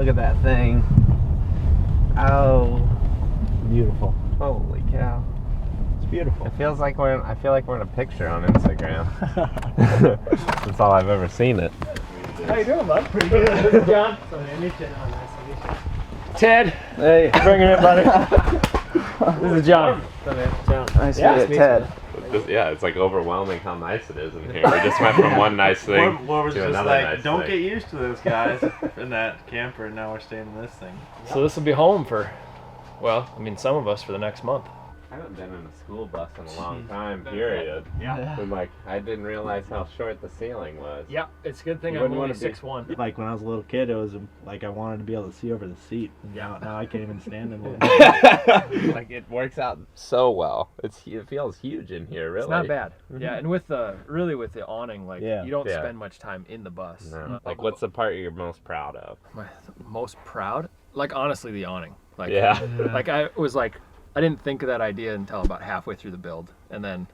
Look at that thing. Oh, beautiful. Holy cow. It's beautiful. It feels like I feel like we're in a picture on Instagram. That's all I've ever seen it. How you doing, bud? Pretty good. This is John. So nice to meet you. Ted. Hey, Bring it in, buddy. This is John. Nice to meet you, Ted. Yeah, it's like overwhelming how nice it is in here. We just went from one nice thing to another nice thing. Don't get used to this, guys, in that camper, and now we're staying in this thing. So this will be home for, well, I mean, some of us for the next month. I haven't been in a school bus in a long time, period. Yeah. And like, I didn't realize how short the ceiling was. Yeah, it's a good thing You I'm wouldn't only wanna 6'1". Like when I was a little kid, it was like I wanted to be able to see over the seat. Yeah. Now I can't even stand it. Like it works out so well. It feels huge in here, really. It's not bad. Yeah, and with the awning, like you don't spend much time in the bus. No. Like, what's the part you're most proud of? My most proud? Like honestly, the awning. Like like I didn't think of that idea until about halfway through the build, and then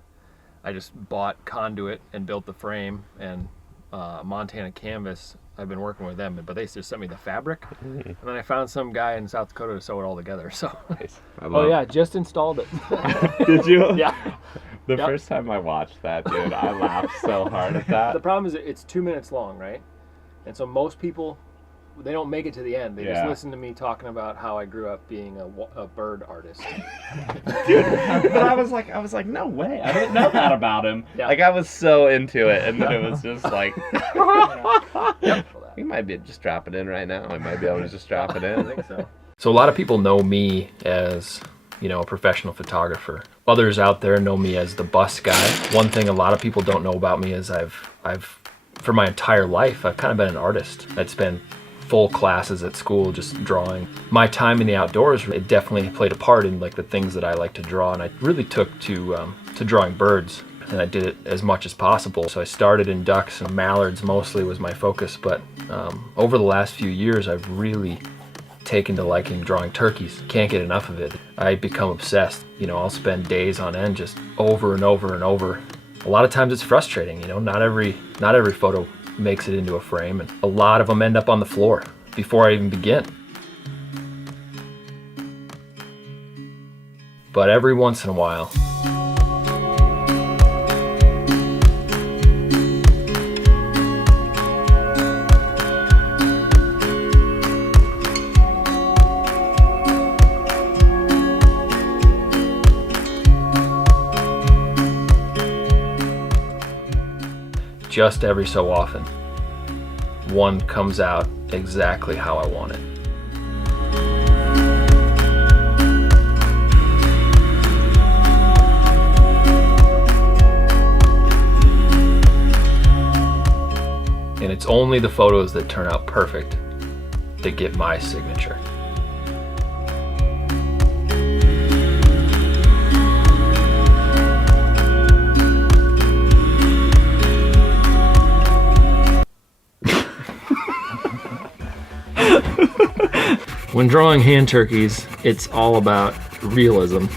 I just bought conduit and built the frame, and Montana Canvas, I've been working with them, but they just sent me the fabric, and then I found some guy in South Dakota to sew it all together. So Nice. oh yeah, just installed it. Did you? Yeah. The first time I watched that, dude, I laughed so hard at that. The problem is it's 2 minutes long, right? And so most people, they don't make it to the end. They just listen to me talking about how I grew up being a bird artist. Dude, but I was like, no way. I didn't know that about him. Yeah. Like, I was so into it, and then it was just like, we might be just drop it in right now. I might be able to just drop it in. I think so. So a lot of people know me as, you know, a professional photographer. Others out there know me as the bus guy. One thing a lot of people don't know about me is I've for my entire life, I've kind of been an artist. I'd spend full classes at school just drawing. My time in the outdoors, it definitely played a part in like the things that I like to draw, and I really took to drawing birds, and I did it as much as possible. So I started in ducks and mallards mostly was my focus, but over the last few years I've really taken to liking drawing turkeys. Can't get enough of it. I become obsessed. You know, I'll spend days on end just over and over and over. A lot of times it's frustrating, you know, not every photo makes it into a frame, and a lot of them end up on the floor before I even begin. But every once in a while, just every so often, one comes out exactly how I want it. And it's only the photos that turn out perfect that get my signature. When drawing hand turkeys, it's all about realism.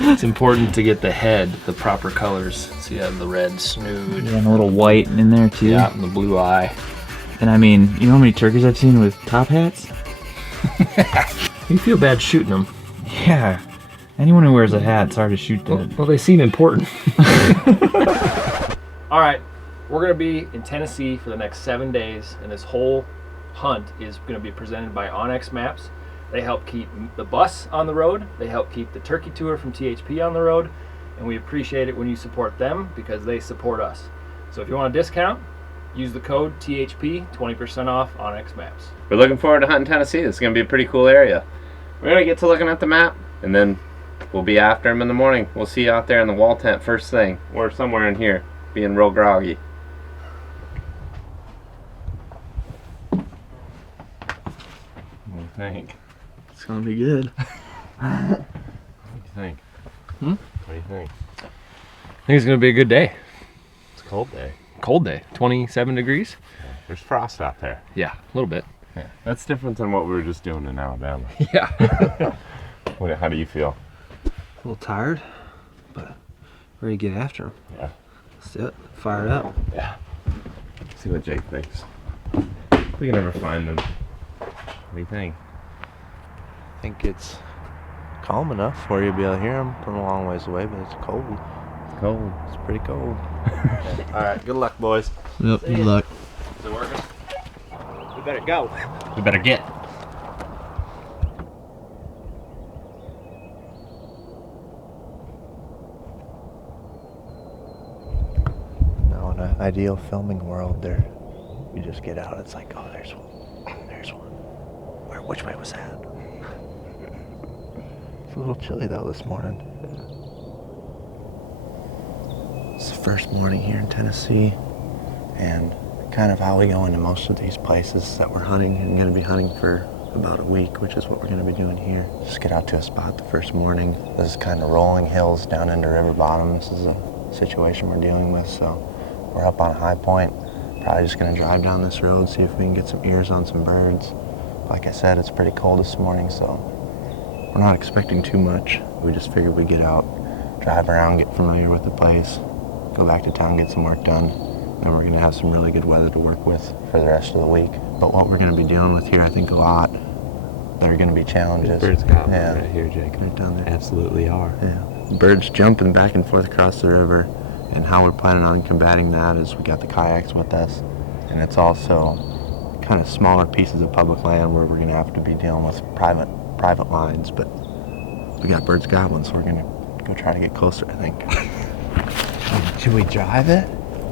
It's important to get the head, the proper colors. So you have the red snood. Yeah, and a little white in there too. Yeah, and the blue eye. And I mean, you know how many turkeys I've seen with top hats? You feel bad shooting them. Yeah. Anyone who wears a hat, it's hard to shoot them. Well, they seem important. All right, we're gonna be in Tennessee for the next 7 days, and this whole hunt is going to be presented by Onyx Maps. They help keep the bus on the road, they help keep the turkey tour from THP on the road, and we appreciate it when you support them because they support us. So if you want a discount, use the code THP, 20% off Onyx Maps. We're looking forward to hunting Tennessee. This is going to be a pretty cool area. We're going to get to looking at the map, and then we'll be after him in the morning. We'll see you out there in the wall tent first thing, or somewhere in here, being real groggy. Think? It's gonna be good. What do you think? What do you think? I think it's going to be a good day. It's a cold day. Cold day, 27 degrees. There's frost out there. Yeah, a little bit. Yeah. That's different than what we were just doing in Alabama. Yeah. How do you feel? A little tired, but ready to get after him. Yeah. Let's do it. Fire it up. Yeah. See what Jake thinks. We can never find them. What do you think? I think it's calm enough for you to be able to hear them from a long ways away, but it's cold. It's cold. It's pretty cold. Alright, good luck, boys. Yep, good luck. Is it working? We better go. We better get. Now, in an ideal filming world, we just get out. It's like, oh, there's one. There's one. Which way was that? It's a little chilly though this morning. It's the first morning here in Tennessee, and kind of how we go into most of these places that we're hunting and going to be hunting for about a week, which is what we're going to be doing here. Just get out to a spot the first morning. This is kind of rolling hills down into river bottoms. This is a situation we're dealing with, so we're up on a high point. Probably just going to drive down this road, see if we can get some ears on some birds. Like I said, it's pretty cold this morning, so we're not expecting too much. We just figured we'd get out, drive around, get familiar with the place, go back to town, get some work done. Then we're going to have some really good weather to work with for the rest of the week. But what we're going to be dealing with here, I think a lot, there are going to be challenges. Birds gobbling yeah. right here, Jake. Right down there. Absolutely are. Yeah. Birds jumping back and forth across the river, and how we're planning on combating that is we got the kayaks with us, and it's also kind of smaller pieces of public land where we're going to have to be dealing with private lines, but we got birds gobbling, so we're going to go try to get closer, I think. Should we drive it?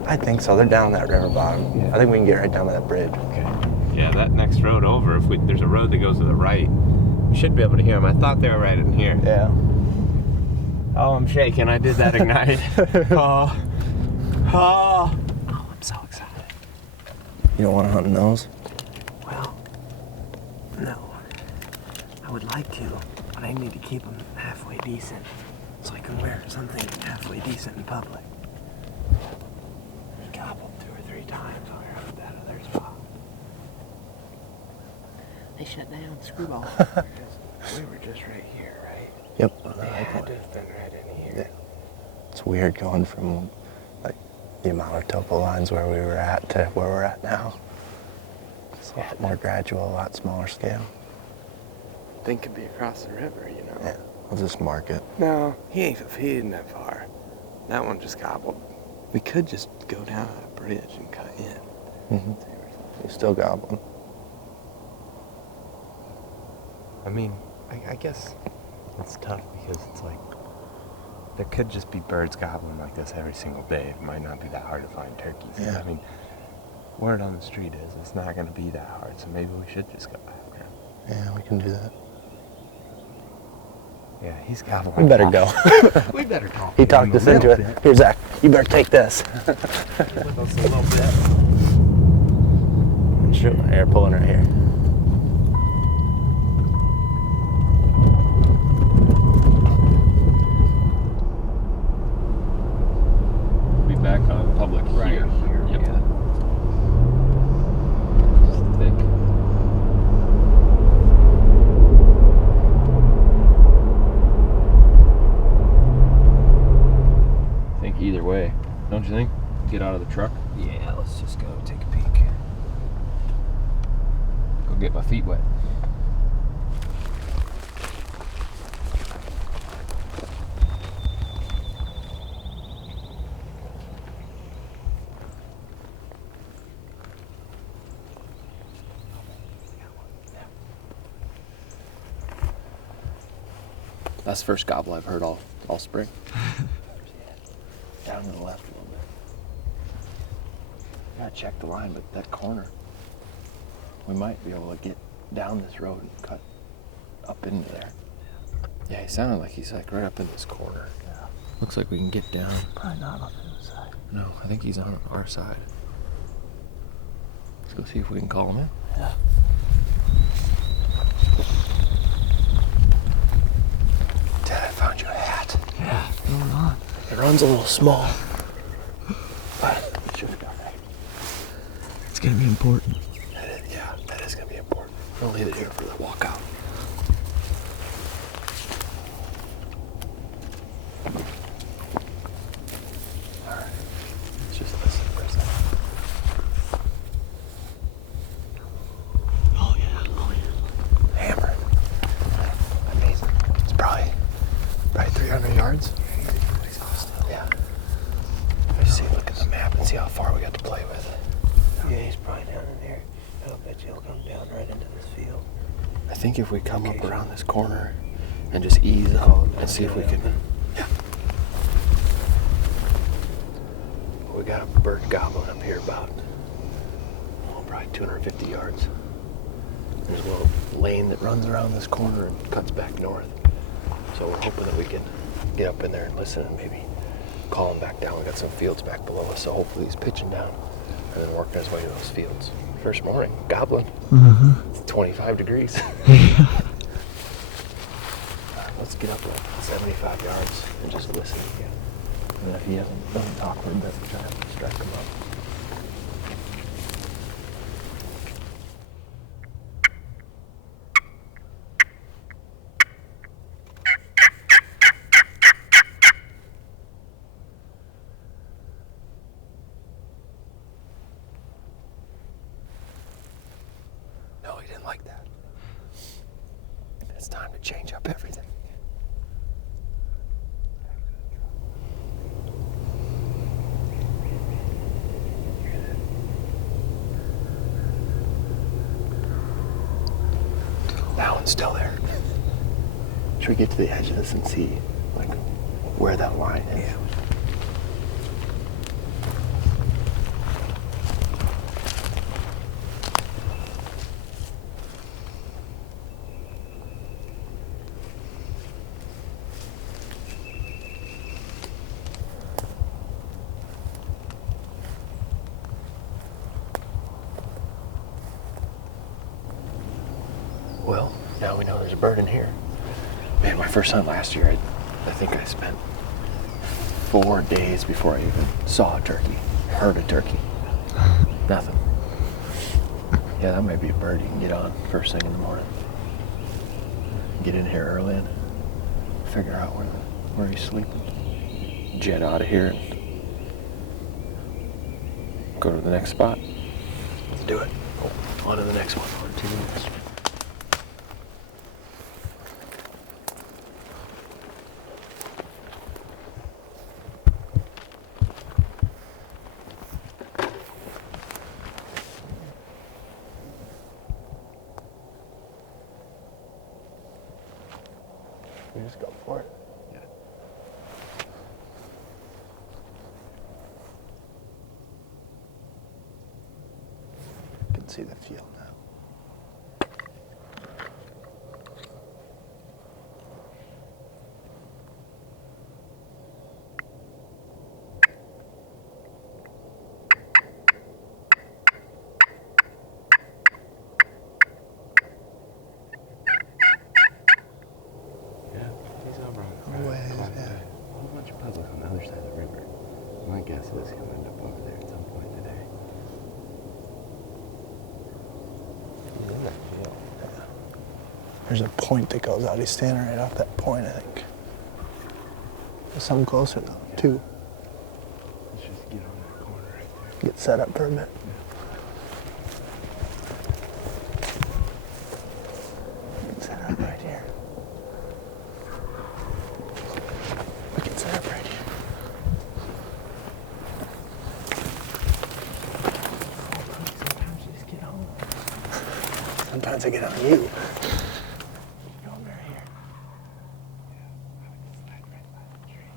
I think so. They're down that river bottom. Yeah. I think we can get right down to that bridge. Okay. Yeah, that next road over, there's a road that goes to the right, we should be able to hear them. I thought they were right in here. Yeah. Oh, I'm shaking. I did that ignite. Oh, I'm so excited. You don't want to hunt in those? Well, no. I would like to, but I need to keep them halfway decent, so I can wear something halfway decent in public. We gobbled 2 or 3 times over here at that other spot. They shut down, screwball. We were just right here, right? Yep. Well, they had to have been right in here. Yeah. It's weird going from like the amount of topo lines where we were at to where we're at now. It's a lot more gradual, a lot smaller scale. Thing could be across the river, you know. Yeah, we'll just mark it. No, he ain't that far. That one just gobbled. We could just go down a bridge and cut in. Mm-hmm. He's still gobbling. I mean, I guess it's tough because it's like, there could just be birds gobbling like this every single day. It might not be that hard to find turkeys. Yeah. I mean, word on the street is it's not going to be that hard, so maybe we should just go after him. Yeah, we can do that. Yeah, he's gobbling. We better go. We better talk. He talked us into it. Here, Zach, you better take this. With us a little bit. Sure, my air pulling right here. Be back on public here. Yep. Yeah. Just thick. I think either way, don't you think? Get out of the truck, Yeah, let's just go take a peek. go get my feet wet. That's the first gobble I've heard all spring. Down to the left a little bit. Gotta check the line, but that corner, we might be able to get down this road and cut up into there. Yeah, he sounded like he's like right up in this corner. Yeah. Looks like we can get down. Probably not on the other side. No, I think he's on our side. Let's go see if we can call him in. Yeah. Dad, I found you a hat. Yeah, what's going on? It runs a little small, but it should be all right. It's gonna be important. Yeah, that is gonna be important. I'll leave it here for the walkout. All right. It's just listen for a second. yards? Yeah. Let's see, look at the map and see how far we got to play with. Yeah, he's probably down in here. I'll bet you he'll come down right into this field. I think if we come up around this corner and just ease up and see if we can. Yeah. We got a bird gobbling up here about, probably 250 yards. There's a little lane that runs around this corner and cuts back north. So we're hoping that we can get up in there and listen and maybe call him back down. We got some fields back below us, so hopefully he's pitching down and then working his way to those fields. First morning, gobbling. It's 25 degrees. Let's get up to 75 yards and just listen again. And then if he doesn't talk for a bit, try to strike him up. No, he didn't like that. It's time to change up everything. That one's still there. Should we get to the edge of this and see, like, where that line is? Yeah. Well, now we know there's a bird in here. Man, my first hunt last year, I think I spent 4 days before I even saw a turkey, heard a turkey. Nothing. Yeah, that might be a bird you can get on first thing in the morning. Get in here early and figure out where he's sleeping. Jet out of here and go to the next spot. Let's do it. Oh, on to the next one. On to the next one. We just go for it. Yeah. You can see the field now. A whole bunch of puzzles on the other side of the river. My guess is he'll end up over there at some point today. There's a point that goes out. He's standing right off that point, I think. There's something closer though, too. Let's just get on that corner right there. Get set up for a bit. Get set up right here. We can set up right here. Sometimes you just get on. Sometimes I get on you. Go over here. Slide right by the tree.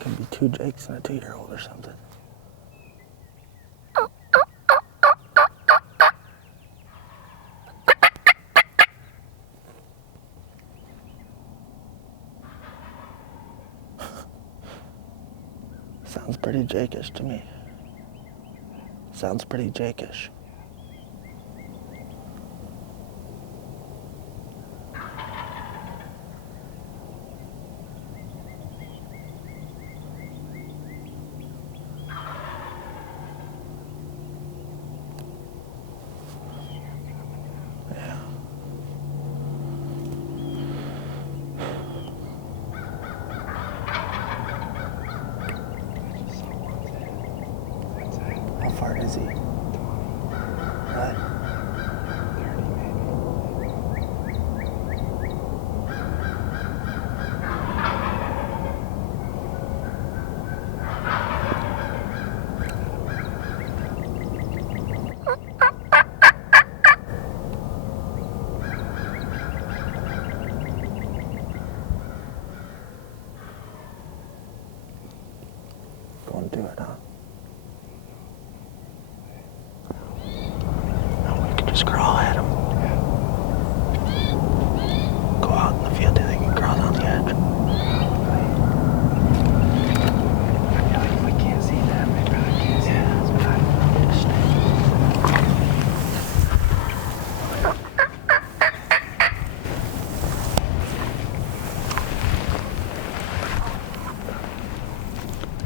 Could be 2 Jakes and a 2-year-old or something. Sounds pretty Jakish to me. Sounds pretty Jakish. How far is he? What? 30 maybe. Going to do it, huh? No, we can just crawl at him. Go out in the field, do they can crawl down the edge? I can't see them. I probably can't see them. But I just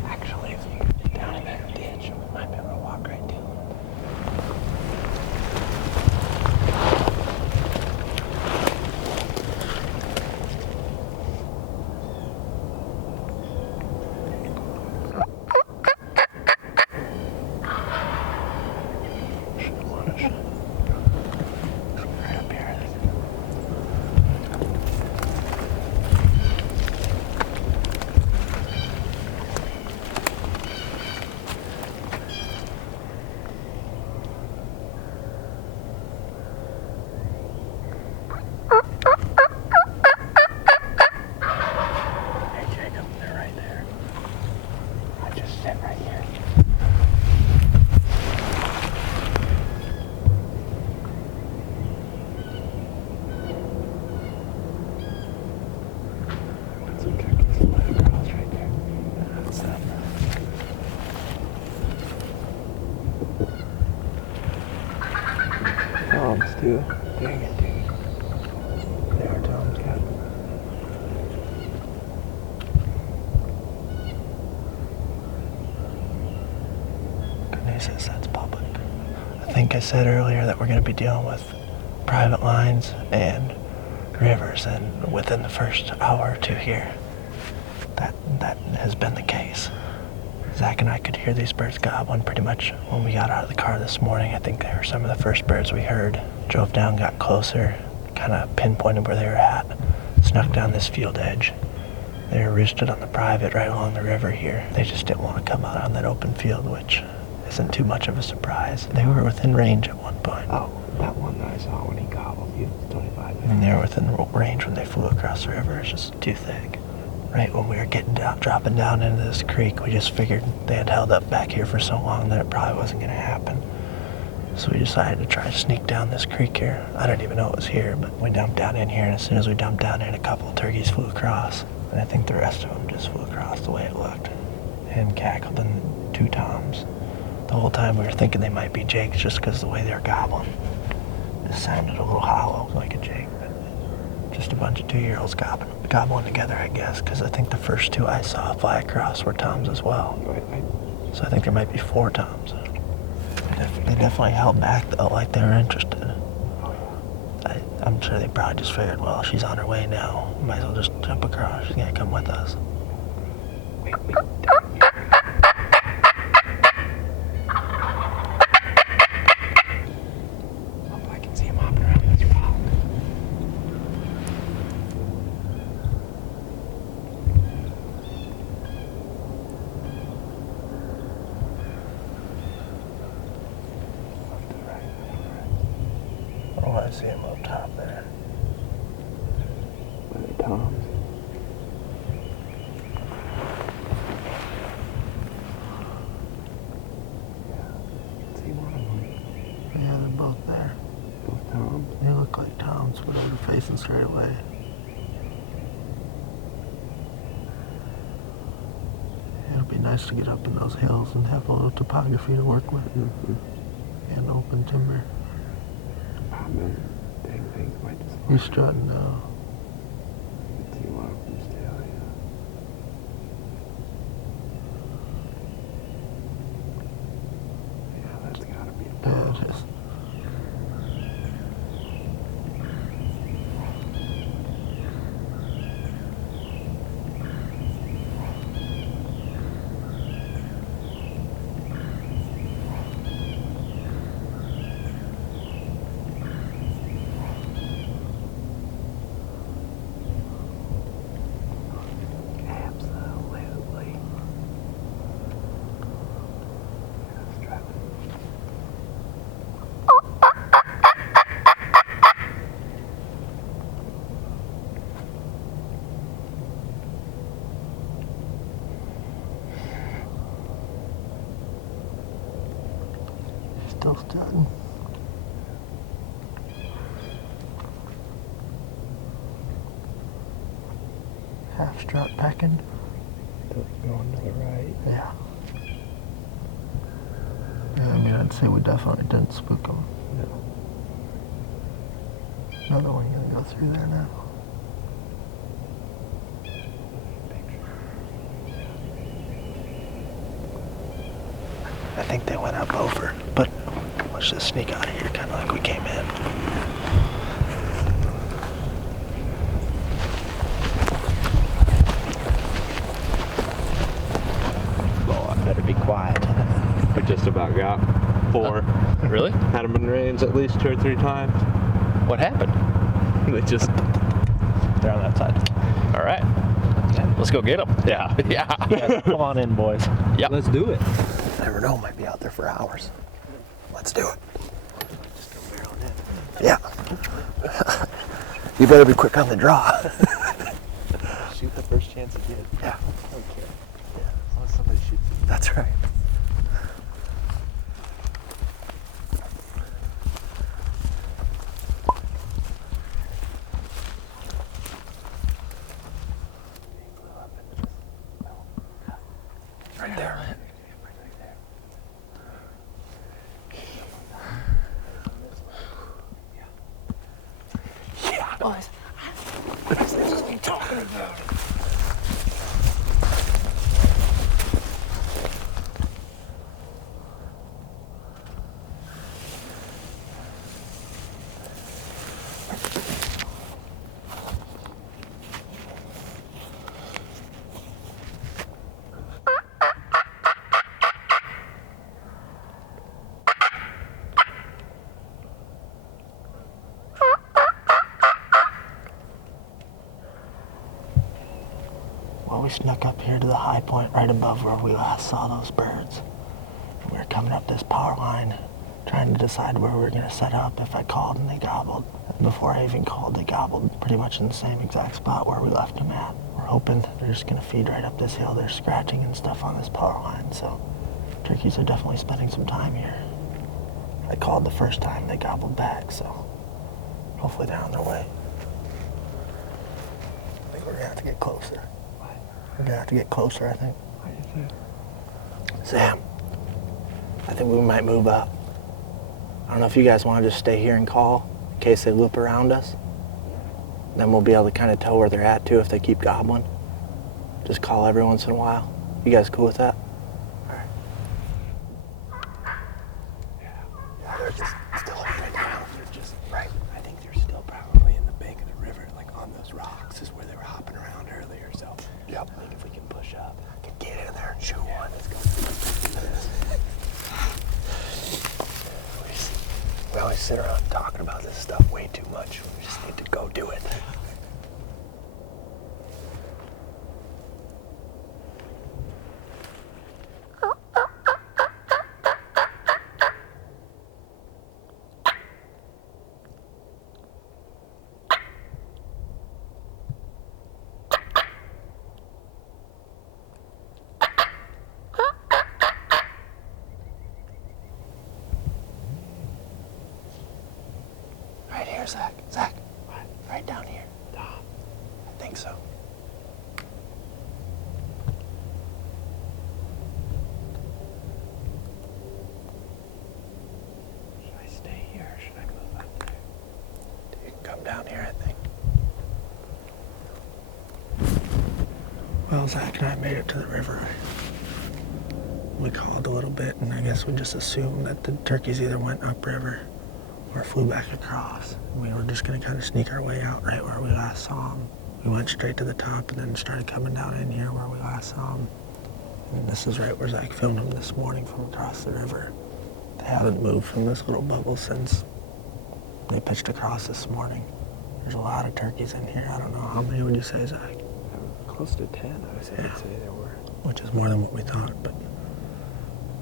Actually, if you get down in that ditch, we might be able to walk right to them. Right up here. Hey Jacob, they're right there. I just sit right here. Put some chickens flying across right there. That's them. Toms too. Dang it, dude. They are toms, cat. Good news is that's public. I think I said earlier that we're going to be dealing with private lines and rivers, and within the first hour or two here, that has been the case. Zach and I could hear these birds gobbling pretty much when we got out of the car this morning. I think they were some of the first birds we heard. Drove down, got closer, kind of pinpointed where they were at, snuck down this field edge. They were roosted on the private right along the river here. They just didn't want to come out on that open field, which isn't too much of a surprise. They were within range at one point. Oh, that one that I saw when he gobbled, he was 25 I mean, they were within range when they flew across the river. It's just too thick. Right when we were getting down, dropping down into this creek, we just figured they had held up back here for so long that it probably wasn't going to happen. So we decided to try to sneak down this creek here. I didn't even know it was here, but we dumped down in here, and as soon as we dumped down in, a couple of turkeys flew across. And I think the rest of them just flew across the way it looked. And cackled in 2 toms. The whole time we were thinking they might be jakes just because the way they were gobbling. It sounded a little hollow, like a jake, but just a bunch of 2-year-olds gobbling together, I guess, because I think the first 2 I saw fly across were toms as well. So I think there might be 4 toms. They definitely held back, though, like they were interested. I'm sure they probably just figured, well, she's on her way now. Might as well just jump across. She's going to come with us. I can see him hopping around this rock. Oh, I see him up top there. Are they toms? Yeah. See one of them. Yeah, they're both there. Both toms? They look like toms, but they're facing straight away. Yeah, it'd be nice to get up in those hills and have a little topography to work with. And open timber. Oh man, dang things might just. You're strutting now. See what I'm just telling you. Yeah, that's gotta be a Yeah, it is. Absolutely. Still strutting. Half strut pecking. Going to the right. Yeah. Yeah, I mean, I'd say we definitely didn't spook them. No. Another one gonna go through there now. I think they went up over, but let's just sneak out of here kind of like we came in. Oh, I better be quiet. We just about got 4. Really? Had them in range at least 2 or 3 times. What happened? They just. They're on that side. All right. Let's go get them. Yeah. Yeah. Come on in, boys. Yep. Let's do it. Never know, might be out there for hours. Let's do it. Yeah. You better be quick on the draw. Shoot the first chance you get. Yeah, Okay. Yeah, as long as somebody shoots it. that's right. Right there. Yeah, boys. This is what I'm talking about. Well, we snuck up here to the high point right above where we last saw those birds. And we were coming up this power line, trying to decide where we were going to set up if I called and they gobbled. And before I even called, they gobbled pretty much in the same exact spot where we left them at. We're hoping they're just going to feed right up this hill. They're scratching and stuff on this power line, so turkeys are definitely spending some time here. I called the first time, they gobbled back, so hopefully they're on their way. I think we're going to have to get closer. We're gonna have to get closer, I think. Sam, I think we might move up. I don't know if you guys want to just stay here and call in case they loop around us. Then we'll be able to kind of tell where they're at too if they keep gobbling. Just call every once in a while. You guys cool with that? All right. Yeah, they're just still right now. They're just right. I think they're still probably in the bank of the river, like on those rocks is where they were hopping around earlier. So, yep. I think if we can push up, I can get in there and shoot one. Let's go. We always sit around talking about this stuff way too much. We just need to go do it. Right here, Zach. Zach. Right down here. I think so. down here, I think. Well, Zach and I made it to the river. We called a little bit, and I guess we just assumed that the turkeys either went upriver or flew back across. We were just gonna kind of sneak our way out right where we last saw them. We went straight to the top and then started coming down in here where we last saw them. And this is right where Zach filmed them this morning from across the river. They haven't moved from this little bubble since they pitched across this morning. There's a lot of turkeys in here. I don't know, how many would you say, Zach? Close to 10, I would say there were. Which is more than what we thought, but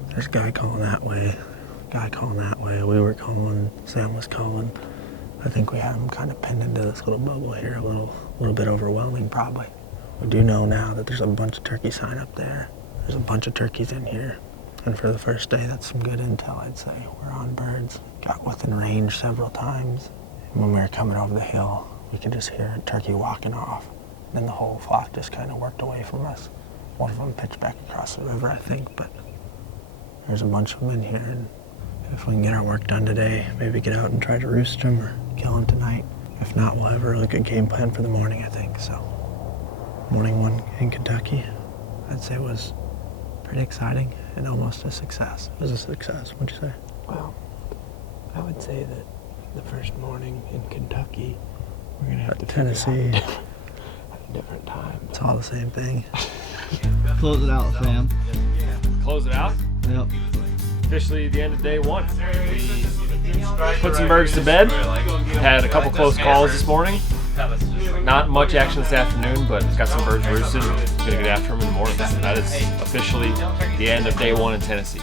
there's a guy calling that way, guy calling that way. We were calling, Sam was calling. I think we had him kind of pinned into this little bubble here, a little bit overwhelming probably. We do know now that there's a bunch of turkey sign up there. There's a bunch of turkeys in here. And for the first day, that's some good intel, I'd say. We're on birds. Got within range several times. And when we were coming over the hill, we could just hear a turkey walking off. Then the whole flock just kind of worked away from us. One of them pitched back across the river, I think, but there's a bunch of them in here, and if we can get our work done today, maybe get out and try to roost them or kill them tonight. If not, we'll have a really good game plan for the morning, I think. So, morning one in Kentucky, I'd say was pretty exciting and almost a success. It was a success, what'd you say? Well, I would say that the first morning in Kentucky, we're gonna have to Tennessee. figure out at a different time. It's all the same thing. Close it out, Sam. Close it out. Yep. Officially the end of day one. We put some birds to bed. Had a couple close calls this morning. Not much action this afternoon, but got some birds roosted. Gonna get after them in the morning. That is officially the end of day one in Tennessee.